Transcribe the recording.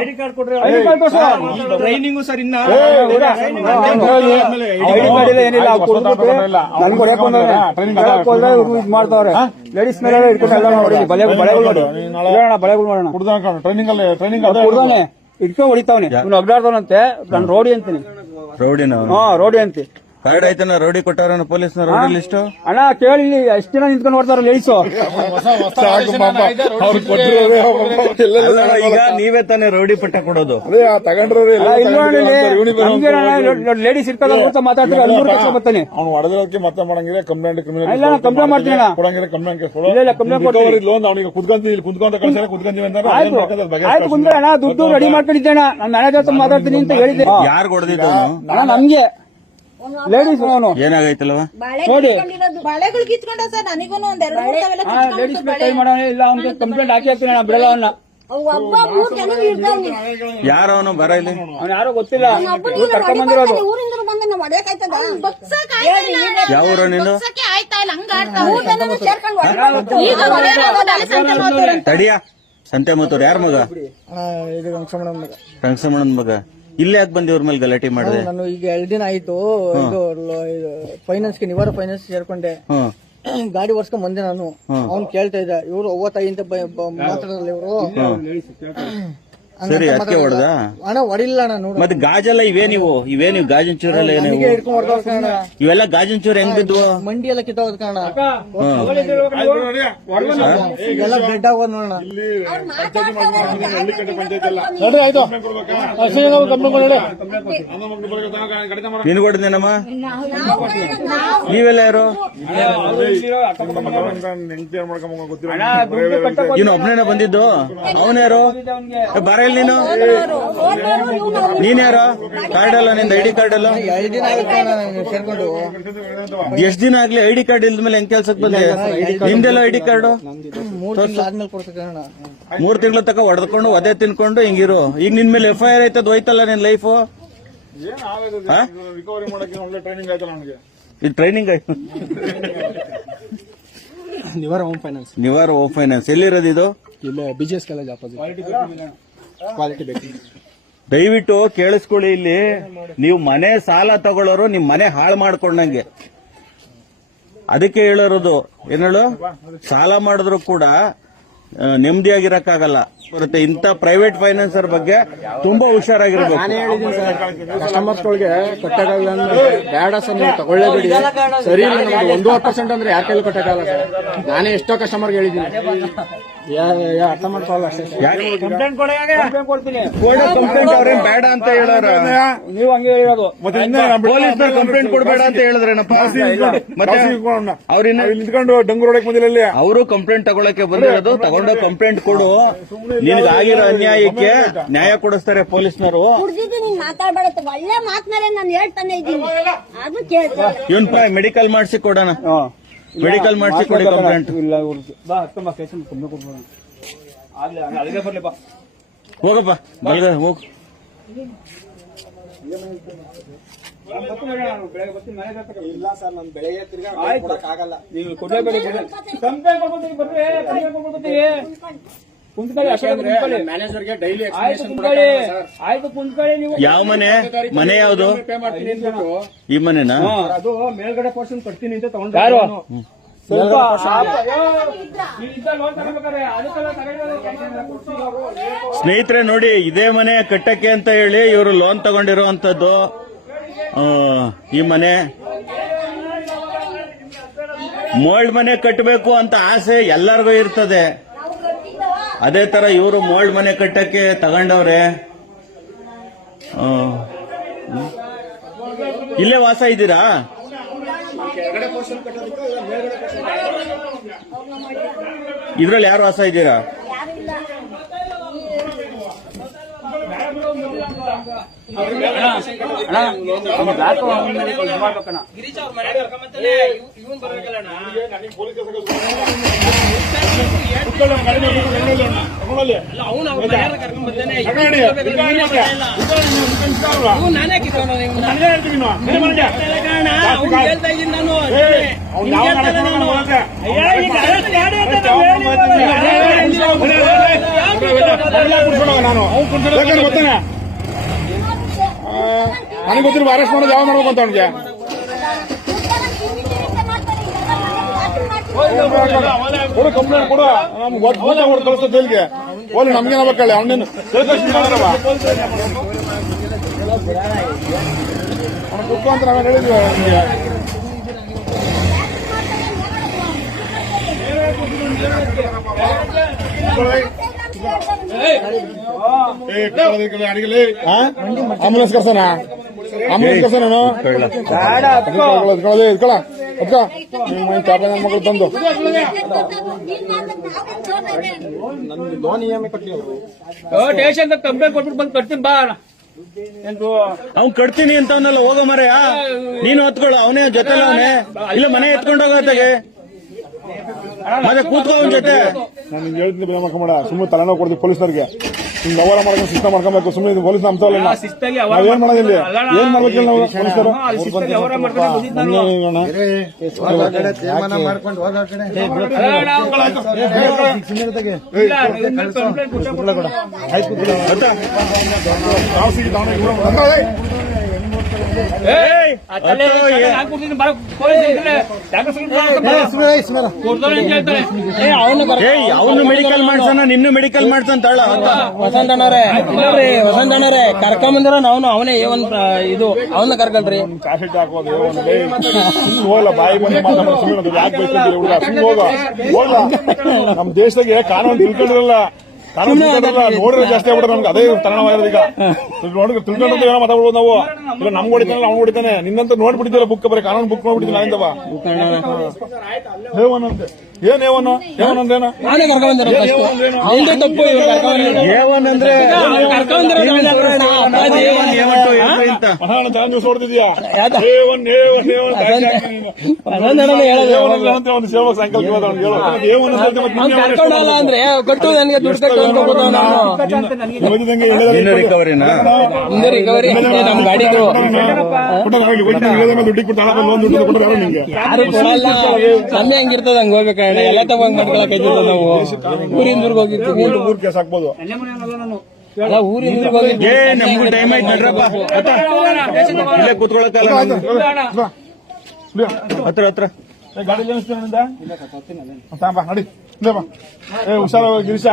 ID card ಕೊಡ್ರಿ. Training sir ಇನ್ನ ID card ಇಲ್ಲ ಏನಿಲ್ಲ ನನ್ಗೆ ಹೊಡೆಯಕ್ ಬಂದವ್ರೆ ಇದು ಮಾಡ್ತಾವ್ರೆ. ಲೇಡೀಸ್ ಮೇಲೆ ಇಟ್ಕೊಂಡು ಎಲ್ಲ ನೋಡಿ ಬಳೆಗಳು ಮಾಡೋಣ ಕುಡ್ದಾನೆ ಇಟ್ಕೊಂಡು ಹೊಡಿತಾವನೆ. ಇವ್ನು ಅಡ್ಡಾಡ್ದವನಂತೆ ನಾನು ರೋಡಿ ಅಂತೀನಿ. ರೋಡಿ ಅಂತಿ ಕಾರ್ಡ್ ಆಯ್ತಾನ ರೋಡಿ ಕೊಟ್ಟಾರ ಪೊಲೀಸ್ನ ರೋಡಿ ಲಿಸ್ಟ್ ಅಣ್ಣ ಕೇಳಿ ಎಷ್ಟು ಜನ ನಿಂತ್ಕೊಂಡು ನೋಡ್ತಾರ ಲೇಡೀಸು. ಈಗ ನೀವೇ ತಾನೇ ರೋಡಿ ಪಟ್ಟ ಕೊಡೋದು. ಲೇಡೀಸ್ ಇರ್ತಾರೆ ಅಂತ ಮಾತಾಡ್ತಾರೆ. ಅಲ್ಲೂರು ಕೆಲಸ ಬರ್ತಾನೆ ಅವ್ನು ಹೊಡೆದಕ್ಕೆ ಮತ್ತೆ ಮಾಡಂಗಿಲ್ಲ. ಕಂಪ್ಲೇಂಟ್ ಇಲ್ಲ ಕಂಪ್ಲೇಂಟ್ ಮಾಡ್ತೀನಿ ಕೊಡಂಗಿಲ್ಲ. ಕಂಪ್ಲೇಂಟ್ ಇಲ್ಲ ಕಂಪ್ಲೇಂಟ್ ಅವ್ನಿಗೆ ಕುತ್ಕೊಂತೀವಿ ಅಂತ ಆಯ್ತು ಕುಂದ್ರೆ ಅಣ್ಣ ದುಡ್ಡು ರೆಡಿ ಮಾಡ್ಕೊಂಡಿದ್ದೇಣ. ನಾನು ಮ್ಯಾನೇಜರ್ ಹತ್ರ ಮಾತಾಡ್ತೀನಿ ಅಂತ ಹೇಳಿದ್ದೆ. ಯಾರು ಕೊಡದಿದ್ದ ನಮ್ಗೆ ಲೇಡೀಸ್ ಅವನು ಏನಾಗೈತಲ್ವ ನೋಡಿ ಬಳೆಗಳು ಕಿತ್ಕೊಂಡ ಸರ್. ನನಗೂ ಲೇಡೀಸ್ ಕೈ ಮಾಡೋಣ ಇಲ್ಲ ಅವ್ನಿಗೆ ಕಂಪ್ಲೇಂಟ್ ಹಾಕಿ ಹಾಕ್ತೀನಿ ನಾನು ಬಿಡಲ್ಲ ಅವನ್ನ. ಯಾರ ಅವನು ಬರ ಇಲ್ಲಿ ಅವ್ನು ಯಾರೋ ಗೊತ್ತಿಲ್ಲ ಕರ್ಕೊಂಡ್ ಬಂದಿರೋದು. ಯಾವ ಊರು ನೀನು ತಡಿಯ ಸಂತೆ ಮತ್ತವ್ರು ಯಾರ ಮಗ ರಂಗಸಮಣ್ಣನ ಮಗ. ಇಲ್ಲೇ ಯಾಕೆ ಬಂದಿ ಇವ್ರ ಮೇಲೆ ಗಲಾಟೆ ಮಾಡಿದೆ? ನಾನು ಈಗ 2 ದಿನ ಆಯ್ತು. ಇದು ಫೈನಾನ್ಸ್ಗೆ ನಿವಾರ ಫೈನಾನ್ಸ್ ಸೇರ್ಕೊಂಡೆ. ಗಾಡಿ ಓಡಿಸ್ಕೊಂಡ್ ಬಂದೆ ನಾನು. ಅವ್ನು ಕೇಳ್ತಾ ಇದ್ದ ಇವ್ರು ಅವ್ವತ್ತಾಯಿ ಅಂತ ಮಾತಾಡಲ್ಲ ಇವ್ರು. ಸರಿ ಅದಕ್ಕೆ ಹೊಡೆದ ಹಣ ಹೊಡಿಲ್ಲ ನಾನು. ಮತ್ತೆ ಗಾಜೆಲ್ಲ ಇವೇನಿವು ಗಾಜಿನ ಚೂರೆಲ್ಲ ಇವೆಲ್ಲ ಗಾಜಿನ ಚೂರು ಹೆಂಗ್ ಬಿದ್ವು? ಮಂಡಿ ಎಲ್ಲ ಕಿತ್ತೋದ್ ಕಾರಣ ಎಲ್ಲ ಬ್ರೆಡ್ ಆಗೋದ್ ನೋಡೋಣ. ನೀನು ಕೊಟ್ಟಿದ್ದೇನಮ್ಮ? ನೀವೆಲ್ಲ ಯಾರು? ಇನ್ನು ಒಬ್ನೇನ ಬಂದಿದ್ದು? ಅವನ್ಯಾರು? ಬರ ಇಲ್ಲಿ ನೀನು. ನೀನ್ಯಾರು? ಕಾರ್ಡ್ ಅಲ್ಲ ನಿಂದ ಐಡಿ ಕಾರ್ಡ್ ಅಲ್ಲ? 2 ದಿನ ಆಯ್ತು ಸೇರ್ಕೊಂಡು. ಎಷ್ಟ್ ದಿನ ಆಗ್ಲಿ ಐಡಿ ಕಾರ್ಡ್ ಇಲ್ದ್ಮೇಲೆ ಹೆಂಗ್ ಕೆಲ್ಸಕ್ ಬಂದೆ? ನಿಮ್ದೆಲ್ಲ ಐಡಿ ಕಾರ್ಡು 3 ತಿಂಗಳು ಆದ್ಮೇಲೆ ಕೊಡ್ತಕ್ಕ. 3 ತಿಂಗಳ ತಕ ಹೊಡೆದ್ಕೊಂಡು ಒದೆ ತಿನ್ಕೊಂಡು ಹಿಂಗಿರು. ಈಗ ನಿನ್ ಮೇಲೆ FIR ಆಯ್ತದ ಹೋಯ್ತಲ್ಲ ನಿನ್ ಲೈಫ್. ರಿಕವರಿ ಮಾಡಕ್ಕೆ ಒಳ್ಳೆ ಟ್ರೈನಿಂಗ್ ಆಯ್ತಲ್ಲ ಅವನಿಗೆ. ಇದು ಟ್ರೈನಿಂಗ್ ಆಯ್ತು. ನಿವಾರ ಹೋಮ್ ಫೈನಾನ್ಸ್. ನಿವಾರ ಹೋಮ್ ಫೈನಾನ್ಸ್ ಎಲ್ಲಿರೋದು ಇದು? ಇಲ್ಲ BGS ಕಾಲೇಜ್ ಆಪೋಸಿಟ್. ಕ್ವಾಲಿಟಿ ಬೇಕು. ದಯವಿಟ್ಟು ಕೇಳಿಸ್ಕೊಳ್ಳಿ. ಇಲ್ಲಿ ನೀವು ಮನೆ ಸಾಲ ತಗೊಳ್ಳೋರು ನಿಮ್ ಮನೆ ಹಾಳು ಮಾಡ್ಕೊಂಡಂಗೆ. ಅದಕ್ಕೆ ಹೇಳಿರೋದು ಏನೇಳು, ಸಾಲ ಮಾಡಿದ್ರು ಕೂಡ ನೆಮ್ಮದಿಯಾಗಿರಕ್ಕಾಗಲ್ಲ. ಬರುತ್ತೆ ಇಂಥ ಪ್ರೈವೇಟ್ ಫೈನಾನ್ಸರ್ ಬಗ್ಗೆ ತುಂಬಾ ಹುಷಾರಾಗಿರ್ಬೇಕು. ನಾನೇ ಹೇಳಿದ್ದೀನಿ ಸರ್ ಕಸ್ಟಮರ್ಸ್ಗಳಿಗೆ ಕಟ್ಟಕ್ಕಾಗಲ್ಲ ಅಂದ್ರೆ ಬೇಡ ಸರ್ ನೀವು ತಗೊಳ್ಳೇಬೇಡಿ. ಸರಿ ಇಲ್ಲ ನಮ್ಗೆ 1.5% ಅಂದ್ರೆ ಯಾರ ಕೈಲಿ ಕಟ್ಟಕ್ಕಾಗಲ್ಲ ಸರ್. ನಾನೇ ಎಷ್ಟೋ ಕಸ್ಟಮರ್ಗೆ ಹೇಳಿದ್ದೀನಿ. ಅರ್ಥ ಮಾಡ್ಕೊಳ್ಳಲ್ಲ ಅಷ್ಟೇ. ಕಂಪ್ಲೇಂಟ್ ಕೊಡ್ತೀನಿ. ಕಂಪ್ಲೇಂಟ್ ಅವ್ರೇನ್ ಬೇಡ ಅಂತ ಹೇಳೋರ? ನೀವು ಹಂಗೆ ಹೇಳೋದು. ಪೊಲೀಸ್ನವ್ರು ಕಂಪ್ಲೇಂಟ್ ಕೊಡ್ಬೇಡ ಅಂತ ಹೇಳಿದ್ರೇನಪ್ಪ? ಮತ್ತೆ ಅವ್ರಿನ್ನ ನಿಂತ್ಕೊಂಡು ಡಂಗೂರ್ ಹೊಡಕ್ ಬಂದಿಲ್ಲ. ಅವರು ಕಂಪ್ಲೇಂಟ್ ತಗೊಳಕ್ಕೆ ಬಂದಿರೋದು. ತಗೊಂಡು ಕಂಪ್ಲೇಂಟ್ ಕೊಡು. ನಿನಗಾಗಿರೋ ಅನ್ಯಾಯಕ್ಕೆ ನ್ಯಾಯ ಕೊಡಿಸ್ತಾರೆ ಪೊಲೀಸ್ನವರು. ಮಾತಾಡ್ಬೇಡ ಒಳ್ಳೆ ಮಾತನಾರೆ ನಾನು ಹೇಳ್ತಾನೆ ಇದ್ದೀನಿ. ಅದು ಕೇಳ್ತಾರೆ. ಇವನ್ ಮೆಡಿಕಲ್ ಮಾಡಿಸಿ ಕೊಡೋಣ. ಮೆಡಿಕಲ್ ಮಾಡಿಸಿ ಕೊಡಿ ಕಂಪ್ಲೇಂಟ್. ಹೋಗಪ್ಪ ಬಲ್ಗ ಹೋಗ್. ಇಲ್ಲ ಸರ್ ನಮ್ ಬೆಳಗ್ಗೆ ತಿರ್ಗಾಗಲ್ಲ. ನೀವು ಕೊಡ್ಲೇಬೇಡಿ. ಮ್ಯಾನೇಜರ್ಗೆ ಡೈಲಿ ಆಯ್ತು ಕುಂತ್ಕೊಳ್ಳಿ. ನೀವು ಯಾವ ಮನೆ ಯಾವ್ದು? ಈ ಮನೆನಾ? ಅದು ಮೇಲ್ಗಡೆ ಪೋರ್ಷನ್ ಕಟ್ತೀನಿ ಅಂತ ತಗೊಂಡು ಯಾರು ಸ್ನೇಹಿತರೆ ನೋಡಿ, ಇದೇ ಮನೆ ಕಟ್ಟಕ್ಕೆ ಅಂತ ಹೇಳಿ ಇವರು ಲೋನ್ ತಗೊಂಡಿರುವಂತದ್ದು. ಈ ಮನೆ ಮೋಲ್ಡ್ ಮನೆ ಕಟ್ಟಬೇಕು ಅಂತ ಆಸೆ ಎಲ್ಲರಿಗೂ ಇರ್ತದೆ. ಅದೇ ತರ ಇವರು ಮೋಲ್ಡ್ ಮನೆ ಕಟ್ಟಕ್ಕೆ ತಗೊಂಡವ್ರೆ. ಇಲ್ಲೇ ವಾಸ ಇದ್ದೀರಾ? ಇದ್ರಲ್ಲಿ ಯಾರು ವಾಸ ಇದ್ದೀರಾ? ನಾನು ಯಾಕಂದ್ರೆ ಗೊತ್ತೇನೆ ನನಗೆ ಗೊತ್ತಿಲ್ಲ ಅರೆಸ್ಟ್ ಮಾಡೋದು ಯಾವ ಮಾಡ್ಬೇಕು ಅಂತ ಅವ್ನಿಗೆ ಕೊಡು ಕಂಪ್ಲೇಂಟ್ ಕೊಡು ನಮ್ಗೆ ಗೊತ್ತ ಕಳಿಸ್ತದೆ ಜೈಲ್ಗೆ ಓಲಿ ನಮ್ಗೇನ ಬೇಕಲ್ಲ ಅವನೇನು ಕುತ್ಕೊ ಅಂತ ನಾವೇನು ಹೇಳಿದ್ವಿ ನಿಮಗೆ ಆಂಬುಲೆನ್ಸ್ ಕರ್ಸೋಣ ಆಂಬುಲೆನ್ಸ್ ಕರ್ಸೋಣ ಮಗಳು ತಂದು ಸ್ಟೇಷನ್ ಕಂಪ್ಲೇಂಟ್ ಕೊಟ್ಬಿಟ್ಟು ಬಂದು ಕಟ್ತೀನಿ ಬಾ ಅವ್ನ್ ಕಟ್ತೀನಿ ಅಂತ ಅವನೆಲ್ಲ ಹೋಗೋ ಮರೆಯ ನೀನು ಹೊತ್ಕೊಳ್ಳೋ ಅವನೇ ಜೊತೆಲ್ಲ ಅವನೇ ಇಲ್ಲ ಮನೆ ಎತ್ಕೊಂಡು ಹೋಗೋತ್ತಾಗೆ ಮತ್ತೆ ಕೂತ್ಕೋ ಅವನ ಜೊತೆ ನಾನು ನಿಮ್ಗೆ ಹೇಳ್ತೀನಿ ಬೇರೆ ಮಾಡ್ಕೊಂಬೇಡ ಸುಮ್ಮನೆ ತಲೆನೋವು ಕೊಡ್ತೀವಿ ಪೊಲೀಸರಿಗೆ ಹಿಂಗ್ ವ್ಯವಹಾರ ಮಾಡ್ಕೊಂಡು ಸಿಸ್ಟಮ್ ಮಾಡ್ಕೊಬೇಕು ಸುಮ್ಮನೆ ಪೊಲೀಸ್ ನಮ್ಸಲ್ಲ ನಾವೇನ್ ಮಾಡೋದಿಲ್ಲ ಏನ್ ಮಾಡ್ಬೇಕಿಲ್ಲ ನಾವು ಪೊಲೀಸರು ಅವನು ಮೆಡಿಕಲ್ ಮಾಡ್ಸೋಣ ನಿನ್ನ ಮೆಡಿಕಲ್ ಮಾಡ್ತಾನ ತಳ ವಸಂತಣ್ಣವ್ರೆ ಕರ್ಕೊಂಬಂದಿರೋ ನಾವು ಅವನೇ ಇದು ಅವನ್ನ ಕರ್ಕಲ್ರಿ ಕ್ಯಾಸೆಟ್ ಹಾಕೋದು ಹೋಗಲ್ಲ ಬಾಯಿ ಬಂದು ಮಾತಾಡೋದು ಸುಮ್ಮನೆ ಯಾಕೆ ಬೇಕು ಹುಡುಗ ಸುಮ್ಮನೆ ಹೋಗಲ್ಲ ನಮ್ ದೇಶದಾಗೆ ಕಾನೂನು ತಿಳ್ಕೊಂಡಿರಲ್ಲ ಕಾನೂನು ತಿಳ್ಕೊಂಡಿರಲ್ಲ ನೋಡಿದ್ರೆ ಜಾಸ್ತಿ ಆಗ್ಬಿಟ್ರೆ ನಮ್ಗೆ ಅದೇ ತರಣವಾಗಿರೋದು ಈಗ ನೋಡಿ ತಿಳ್ಕೊಂಡ್ರೆ ಏನೋ ಮಾತಾಡ್ಬೋದು ನಾವು ಇಲ್ಲ ನಮ್ಗೆ ಹೊಡಿತಾನೆ ಅವ್ನು ಹೊಡಿತಾನೆ ನಿನ್ನಂತ ನೋಡ್ಬಿಟ್ಟಿದ್ದಿಲ್ಲ ಬುಕ್ ಬರೀ ಕಾನೂನು ಬುಕ್ ನೋಡ್ಬಿಟ್ಟಿದ್ದೀನಿ ನಾನಿಂದವ ಹೇವನಂತೆ ಏನ್ ಏವನಂದ್ರೇನ ನಾನೇ ಕರ್ಕೊಂಬಂದಿರೋ ತಪ್ಪು ಏವನಂದ್ರೆ ನ್ಯೂಸ್ ನೋಡ್ತಿದ್ಯಾ ಒಂದು ಸೇವಾ ಸಂಕಲ್ಪ ಕರ್ಕೊಂಡಲ್ಲ ಅಂದ್ರೆ ಕೊಟ್ಟು ನನಗೆ ದುಡ್ಡು ರಿಕವರಿನಾ ಹಿಂದೆ ರಿಕವರಿ ನಮ್ ಗಾಡಿದು ಯಾರು ಕೊಡಲ್ಲ ಸಂಜೆ ಹಂಗಿರ್ತದ ಹಂಗ ಹೋಗ್ಬೇಕಣ್ಣ ಎಲ್ಲ ತಗೊಂಡ್ ಮಾಡ್ಕೊಳಕೈತಿದ್ದ ನಾವು ಊರಿಂದ ಊರಿಗೆ ಹೋಗಿರ್ತೀವಿ ಮೂರ್ ಕೇಸ್ ಹಾಕ್ಬೋದು ಅಲ್ಲ ಊರಿಂದ ಊರಿಗೆ ಹೋಗಿದ್ವಿ ನಮ್ಗೂ ಟೈಮ್ ಆಯ್ತು ನಡ್ರಪ್ಪ ಇಲ್ಲೇ ಕೂತ್ಕೊಳಕಲ್ಲ ಹತ್ರ ಗಾಡಿ ನಡಿ ಹುಷಾರ ಗಿರೀಶ